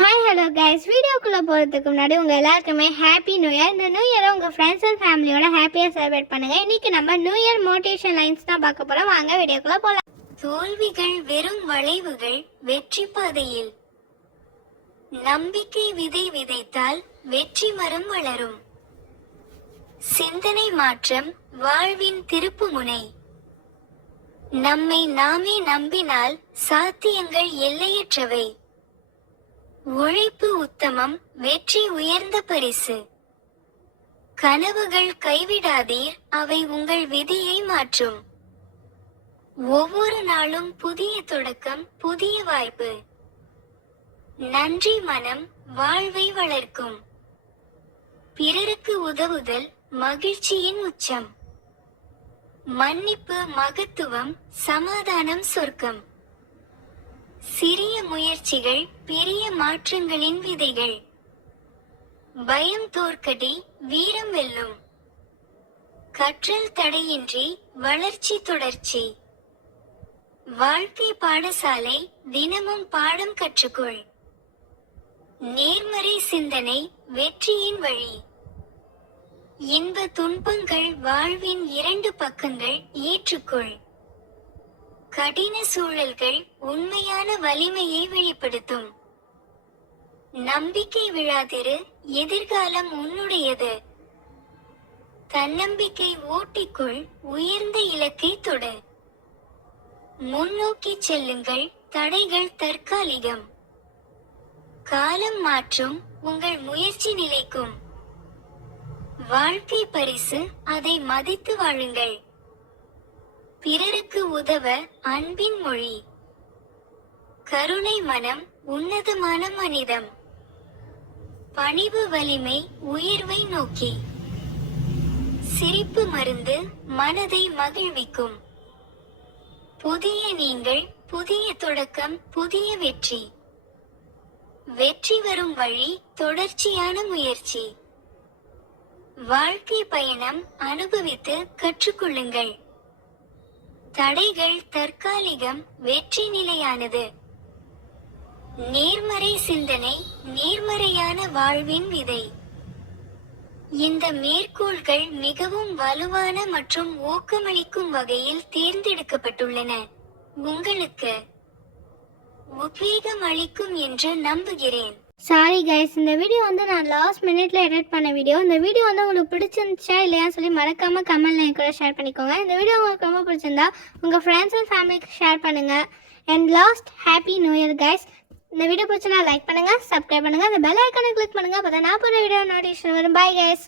Hi hello guys, வீடியோக்குள்ளே போகிறதுக்கு முன்னாடி உங்கள் எல்லாருக்குமே ஹாப்பி நியூ இயர். இந்த நியூ இயரை உங்கள் ஃப்ரெண்ட்ஸ் அண்ட் ஃபேமிலியோட ஹாப்பியாக செலிப்ரேட் பண்ணுங்கள். இன்றைக்கி நம்ம நியூ இயர் மோட்டிவேஷன் லைன்ஸ் தான் பார்க்க போகிறோம். வாங்க வீடியோக்குள்ளே போகலாம். தோல்விகள் வெறும் வளைவுகள், வெற்றி பாதையில் நம்பிக்கை விதை விதைத்தால் வெற்றி மரம் வளரும். சிந்தனை மாற்றம் வாழ்வின் திருப்புமுனை. நம்மை நாமே நம்பினால் சாத்தியங்கள் எல்லையற்றவை. உழைப்பு உத்தமம், வெற்றி உயர்ந்த பரிசு. கனவுகள் கைவிடாதீர், அவை உங்கள் விதியை மாற்றும். ஒவ்வொரு நாளும் புதிய தொடக்கம், புதிய வாய்ப்பு. நன்றி மனம் வாழ்வை வளர்க்கும். பிறருக்கு உதவுதல் மகிழ்ச்சியின் உச்சம். மன்னிப்பு மகத்துவம், சமாதானம் சொர்க்கம். சிறிய முயற்சிகள் பெரிய மாற்றங்களின் விதைகள். பயம் தோற்கடி, வீரம் வெல்லும். கற்றல் தடையின்றி, வளர்ச்சி தொடர்ச்சி. வாழ்க்கை பாடசாலை, தினமும் பாடம் கற்றுக்கொள். நேர்மறை சிந்தனை வெற்றியின் வழி. இன்ப துன்பங்கள் வாழ்வின் இரண்டு பக்கங்கள், ஏற்றுக்கொள். கடின சூழல்கள் உண்மையான வலிமையை வெளிப்படுத்தும். நம்பிக்கை விழாதிரு, எதிர்காலம் உன்னுடையது. தன்னம்பிக்கை ஓட்டிக்குள், உயர்ந்த இலக்கை தொடு. முன்னோக்கி செல்லுங்கள், தடைகள் தற்காலிகம். காலம் மாற்றும், உங்கள் முயற்சி நிலைக்கும். வாழ்க்கை பரிசு, அதை மதித்து வாழுங்கள். பிறருக்கு உதவ அன்பின் மொழி. கருணை மனம் உன்னதமான மனிதம். பணிவு வலிமை உயர்வை நோக்கி. சிரிப்பு மருந்து மனதை மகிழ்விக்கும். புதிய நீங்கள், புதிய தொடக்கம், புதிய வெற்றி. வெற்றி வரும் வழி, தொடர்ச்சியான முயற்சி. வாழ்க்கை பயணம் அனுபவித்து கற்றுக்கொள்ளுங்கள். தடைகள் தற்காலிகம், வெற்றி நிலையானது. நேர்மறை சிந்தனை நேர்மறையான வாழ்வின் விதை. இந்த மேற்கோள்கள் மிகவும் வலுவான மற்றும் ஊக்கமளிக்கும் வகையில் தேர்ந்தெடுக்கப்பட்டுள்ளன. உங்களுக்கு உத்வேகம் அளிக்கும் என்று நம்புகிறேன். சாரி கைஸ், இந்த வீடியோ நான் லாஸ்ட் மினிட்ல எடிட் பண்ண வீடியோ. இந்த வீடியோ உங்களுக்கு பிடிச்சிருந்துச்சா இல்லையா சொல்லி மறக்காம கமெண்ட்ல என் கூட ஷேர் பண்ணிக்கோங்க. இந்த வீடியோ உங்களுக்கு ரொம்ப பிடிச்சிருந்தா உங்கள் ஃப்ரெண்ட்ஸ் அண்ட் ஃபேமிலிக்கு ஷேர் பண்ணுங்க. And last happy new year guys. இந்த வீடியோ பிடிச்சா லைக் பண்ணுங்க, சப்ஸ்கிரைப் பண்ணுங்க, அந்த பெல் ஐக்கானை கிளிக் பண்ணுங்க. அப்போ தான் நான் போகிற வீடியோ நோட்டிஃபிகேஷன் வரும். Bye guys.